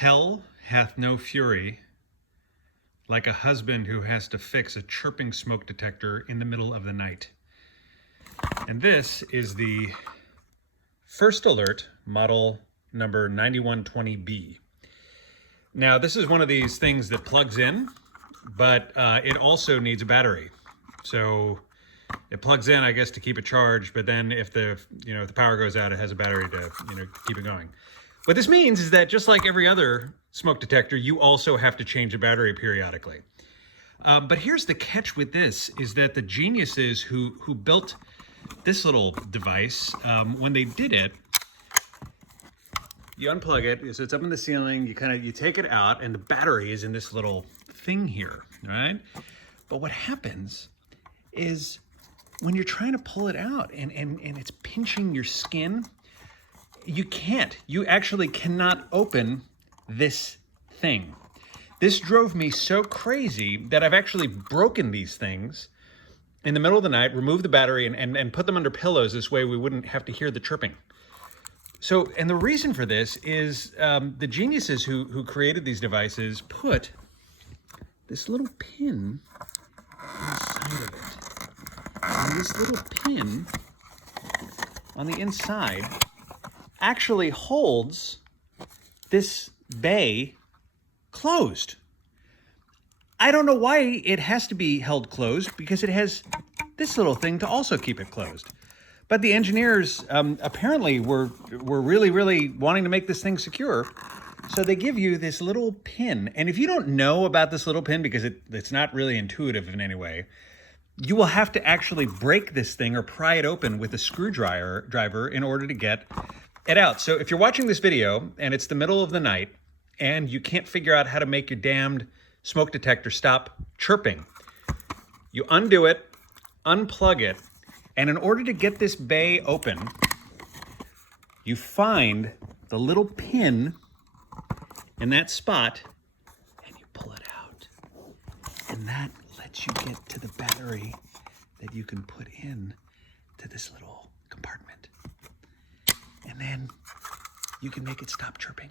Hell hath no fury like a husband who has to fix a chirping smoke detector in the middle of the night. And this is the First Alert model number 9120B. Now, this is one of these things that plugs in, but it also needs a battery. So it plugs in, I guess, to keep it charged, but then if the power goes out, it has a battery to keep it going. What this means is that just like every other smoke detector, you also have to change the battery periodically. But here's the catch with this, is that the geniuses who built this little device, when they did it, you unplug it, so it's up in the ceiling, you take it out, and the battery is in this little thing here, right? But what happens is when you're trying to pull it out and it's pinching your skin, you can't. You actually cannot open this thing. This drove me so crazy that I've actually broken these things in the middle of the night, removed the battery, and put them under pillows. This way we wouldn't have to hear the chirping. So, and the reason for this is the geniuses who created these devices put this little pin inside of it. And this little pin on the inside actually holds this bay closed. I don't know why it has to be held closed, because it has this little thing to also keep it closed. But the engineers apparently were really wanting to make this thing secure. So they give you this little pin. And if you don't know about this little pin, because it's not really intuitive in any way, you will have to actually break this thing or pry it open with a screwdriver in order to get it out. So if you're watching this video and it's the middle of the night and you can't figure out how to make your damned smoke detector stop chirping, you undo it, unplug it, and in order to get this bay open, you find the little pin in that spot and you pull it out. And that lets you get to the battery that you can put in to this little compartment. And then you can make it stop chirping.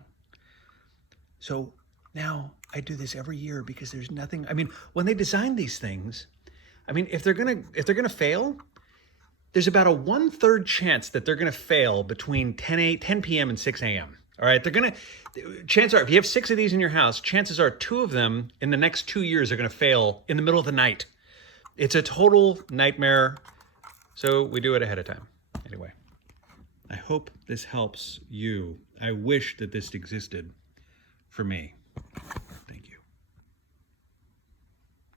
So now I do this every year because there's nothing, when they design these things, if they're gonna fail, there's about a 1/3 chance that they're gonna fail between 10 p.m. and 6 a.m. All right, chances are, if you have 6 of these in your house, chances are 2 of them in the next 2 years are gonna fail in the middle of the night. It's a total nightmare, so we do it ahead of time. Anyway, I hope this helps you. I wish that this existed for me.